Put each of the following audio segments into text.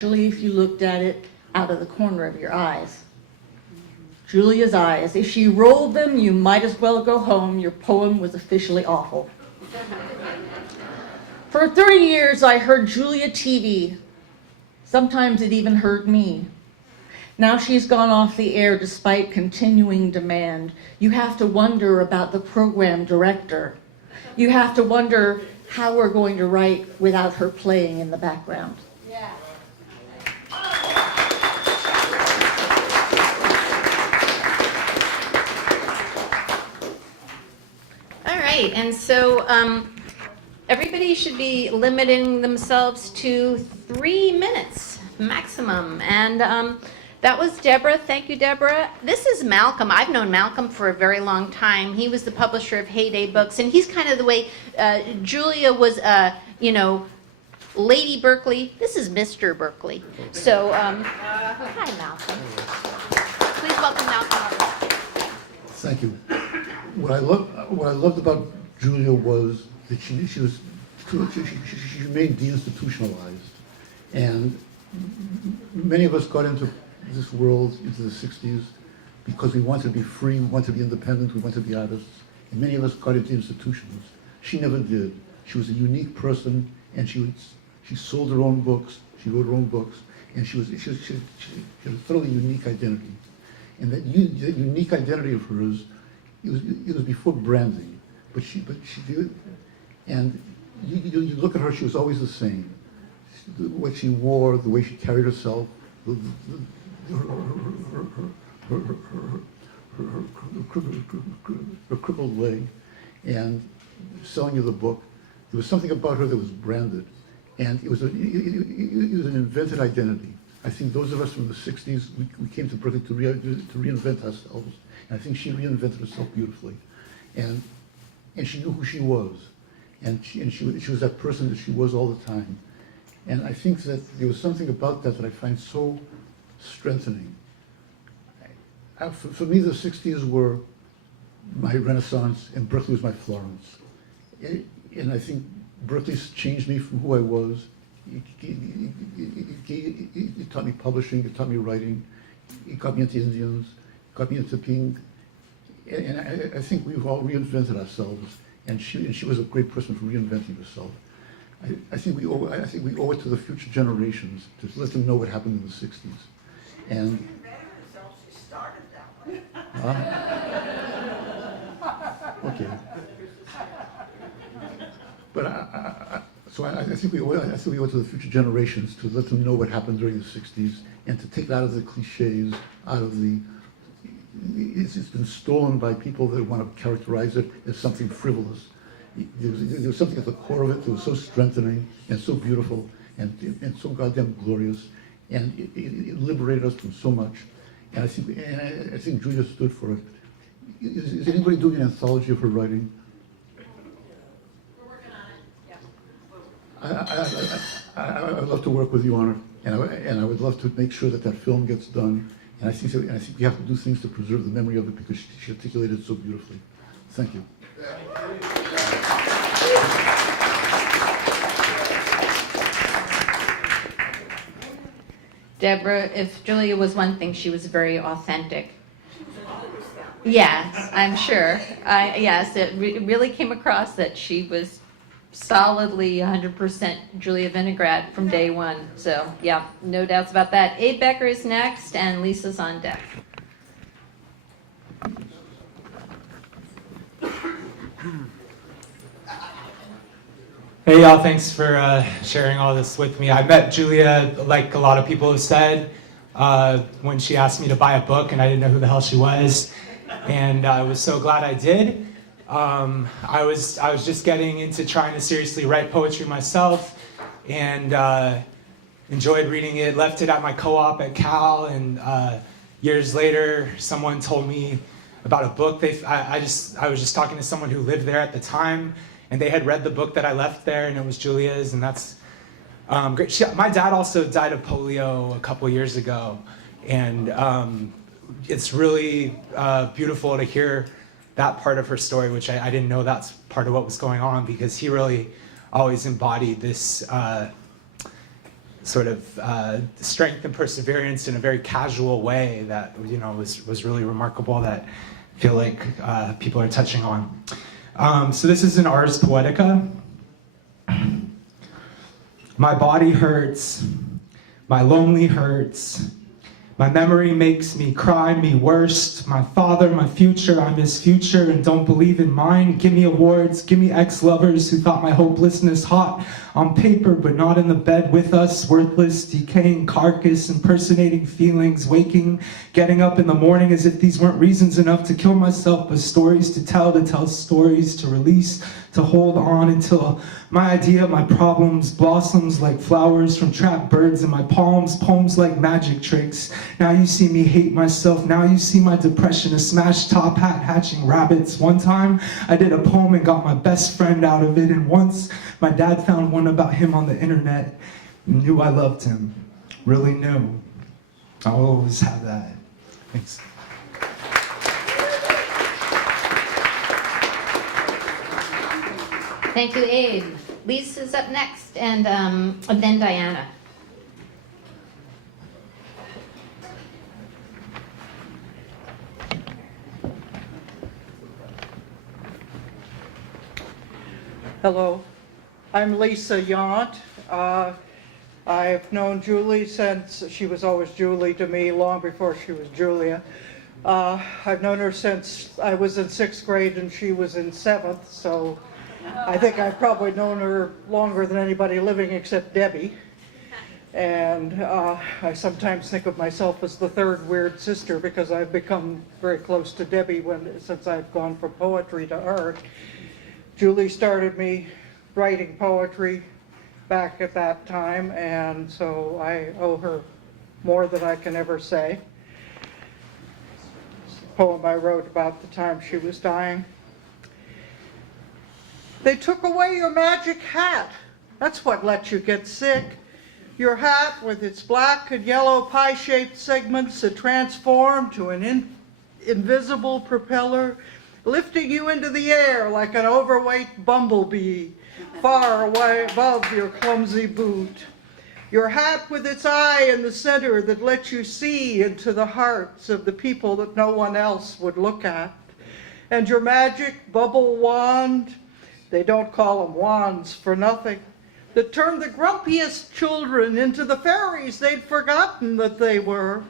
especially if you looked at it out of the corner of your eyes. Julia's eyes, if she rolled them, you might as well go home. Your poem was officially awful. For 30 years, I heard Julia TV. Sometimes it even heard me. Now she's gone off the air despite continuing demand. You have to wonder about the program director. You have to wonder how we're going to write without her playing in the background. Yeah. All right, and so everybody should be limiting themselves to 3 minutes maximum. And that was Deborah. Thank you, Deborah. This is Malcolm. I've known Malcolm for a very long time. He was the publisher of Heyday Books, and he's kind of the way Julia was, Lady Berkeley. This is Mr. Berkeley. So, hi, Malcolm. Please welcome Malcolm. Thank you. What I loved about Julia was that she remained deinstitutionalized, and many of us got into this world, into the 60s, because we wanted to be free, we wanted to be independent, we wanted to be artists, and many of us got into institutions. She never did. She was a unique person, and she sold her own books, she wrote her own books, and she had a thoroughly unique identity. And that unique identity of hers, it was before branding, but she did, and you look at her, she was always the same. What she wore, the way she carried herself, her crippled leg, and selling you the book. There was something about her that was branded, and it was an invented identity. I think those of us from the 60s, we came to Berkeley to reinvent ourselves, and I think she reinvented herself beautifully, and she knew who she was, and she was that person that she was all the time. And I think that there was something about that I find so strengthening. For me, the 60s were my Renaissance, and Berkeley was my Florence. And I think Berkeley's changed me from who I was. It taught me publishing, it taught me writing, it got me into Indians, it got me into being, and I think we've all reinvented ourselves, and she was a great person for reinventing herself. I think we owe it to the future generations to let them know what happened in the 60s. And she started that way. Okay. But I think we owe it to the future generations to let them know what happened during the 60s and to take it out of the cliches, out of the. It's been stolen by people that want to characterize it as something frivolous. There was something at the core of it that was so strengthening and so beautiful and so goddamn glorious, and it liberated us from so much. And I think Julia stood for it. Is anybody doing an anthology of her writing? We're working on it. Yeah. I would love to work with you on it, and I would love to make sure that film gets done. And I think we have to do things to preserve the memory of it because she articulated it so beautifully. Thank you. Deborah, if Julia was one thing, she was very authentic. Yes, I'm sure. Yes, it really came across that she was solidly 100% Julia Vinograd from day one. So, yeah, no doubts about that. Abe Becker is next, and Lisa's on deck. Hey y'all, thanks for sharing all this with me. I met Julia, like a lot of people have said, when she asked me to buy a book and I didn't know who the hell she was. And I was so glad I did. I was just getting into trying to seriously write poetry myself and enjoyed reading it, left it at my co-op at Cal, and years later someone told me about a book. I was just talking to someone who lived there at the time, and they had read the book that I left there, and it was Julia's, and that's great. My dad also died of polio a couple years ago, and it's really beautiful to hear that part of her story, which I didn't know that's part of what was going on, because he really always embodied this sort of strength and perseverance in a very casual way that was really remarkable, that I feel like people are touching on. So this is an Ars Poetica. My body hurts, my lonely hurts, my memory makes me cry me worst. My father, my future, I'm his future and don't believe in mine. Give me awards, give me ex-lovers who thought my hopelessness hot on paper but not in the bed with us. Worthless, decaying carcass, impersonating feelings, waking, getting up in the morning as if these weren't reasons enough to kill myself, but stories to tell stories to release, to hold on until my idea, my problems blossoms like flowers from trapped birds in my palms, poems like magic tricks. Now you see me hate myself, now you see my depression, a smashed top hat hatching rabbits. One time I did a poem and got my best friend out of it, and once my dad found one about him on the internet and knew I loved him, really knew. I'll always have that. Thanks. Thank you, Abe. Lisa's up next, and then Diana. Hello, I'm Lisa Yount. I've known Julie since she was always Julie to me, long before she was Julia. I've known her since I was in 6th grade and she was in 7th, so I think I've probably known her longer than anybody living except Debbie. And I sometimes think of myself as the third weird sister because I've become very close to Debbie since I've gone from poetry to art. Julie started me writing poetry back at that time, and so I owe her more than I can ever say. It's a poem I wrote about the time she was dying. They took away your magic hat. That's what let you get sick. Your hat with its black and yellow pie-shaped segments that transformed to an invisible propeller, lifting you into the air like an overweight bumblebee, far away above your clumsy boot. Your hat with its eye in the center that lets you see into the hearts of the people that no one else would look at. And your magic bubble wand, they don't call them wands for nothing, that turned the grumpiest children into the fairies they'd forgotten that they were,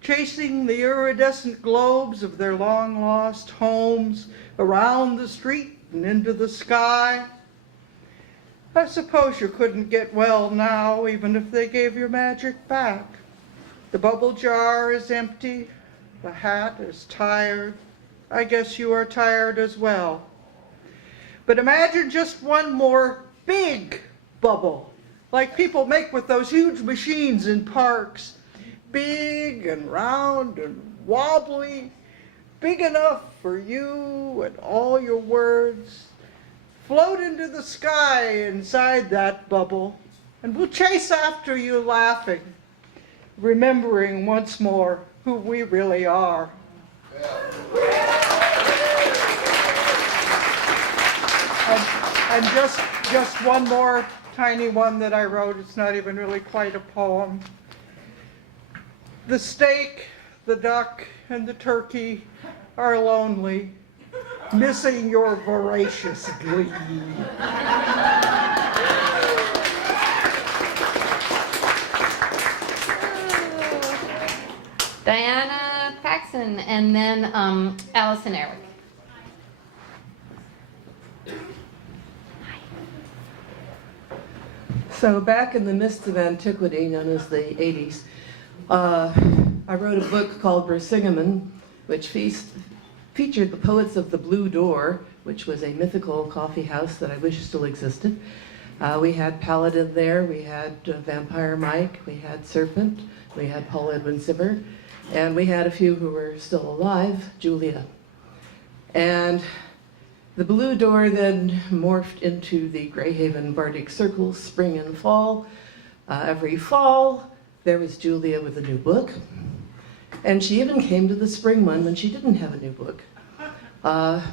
chasing the iridescent globes of their long-lost homes around the street and into the sky. I suppose you couldn't get well now, even if they gave your magic back. The bubble jar is empty, the hat is tired. I guess you are tired as well. But imagine just one more big bubble, like people make with those huge machines in parks. Big and round and wobbly, big enough for you and all your words. Float into the sky inside that bubble, and we'll chase after you laughing, remembering once more who we really are. And just one more tiny one that I wrote. It's not even really quite a poem. The steak, the duck, and the turkey are lonely, missing your voracious glee. Diana Paxson, and then Allison Eric. So back in the mists of antiquity, known as the 80s, I wrote a book called Versingeman, which featured the poets of the Blue Door, which was a mythical coffee house that I wish still existed. We had Paladin there, we had Vampire Mike, we had Serpent, we had Paul Edwin Zimmer, and we had a few who were still alive, Julia. And the Blue Door then morphed into the Greyhaven Bardic Circles, spring and fall. Every fall, there was Julia with a new book. And she even came to the spring one when she didn't have a new book.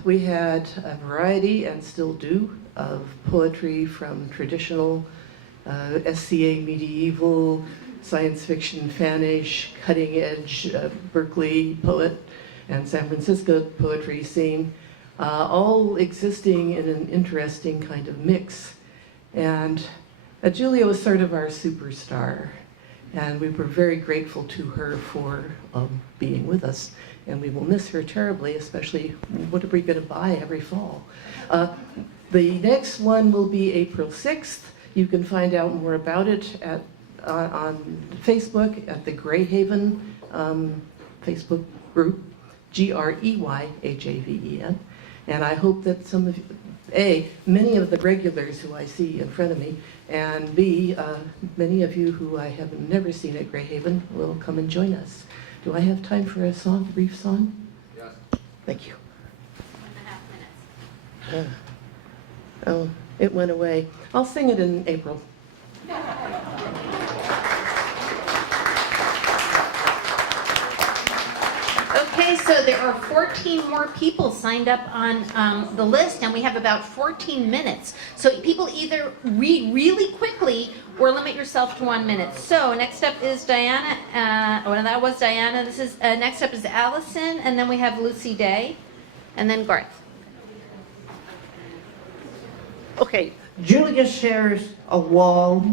We had a variety, and still do, of poetry from traditional SCA medieval, science fiction, fanish, cutting edge, Berkeley poet, and San Francisco poetry scene, all existing in an interesting kind of mix. And Julia was sort of our superstar, and we were very grateful to her for being with us. And we will miss her terribly, especially what are we going to buy every fall? The next one will be April 6th. You can find out more about it on Facebook at the Greyhaven Facebook group, GREYHAVEN. And I hope that some of you, A, many of the regulars who I see in front of me, and B, many of you who I have never seen at Greyhaven will come and join us. Do I have time for a song, a brief song? Yes. Thank you. 1.5 minutes. Oh, it went away. I'll sing it in April. Okay, so there are 14 more people signed up on the list, and we have about 14 minutes. So people either read really quickly or limit yourself to 1 minute. So next up is Diana. That was Diana. This is next up is Allison, and then we have Lucy Day, and then Garth. Okay, Julia shares a wall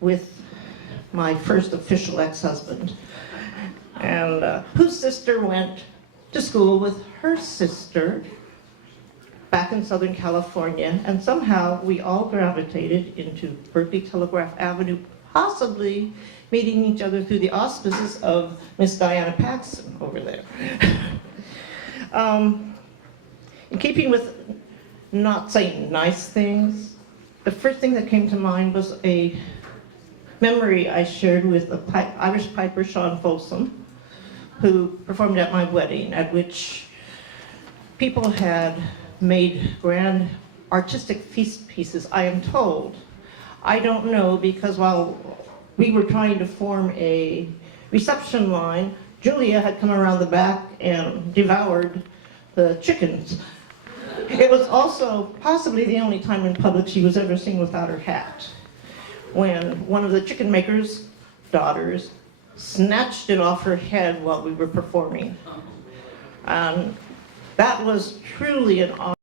with my first official ex-husband, and whose sister went to school with her sister back in Southern California, and somehow we all gravitated into Berkeley Telegraph Avenue, possibly meeting each other through the auspices of Miss Diana Paxson over there. In keeping with not saying nice things, the first thing that came to mind was a memory I shared with the Irish piper Sean Folsom, who performed at my wedding, at which people had made grand artistic feast pieces, I am told. I don't know, because while we were trying to form a reception line, Julia had come around the back and devoured the chickens. It was also possibly the only time in public she was ever seen without her hat, when one of the chicken maker's daughters snatched it off her head while we were performing. That was truly an honor.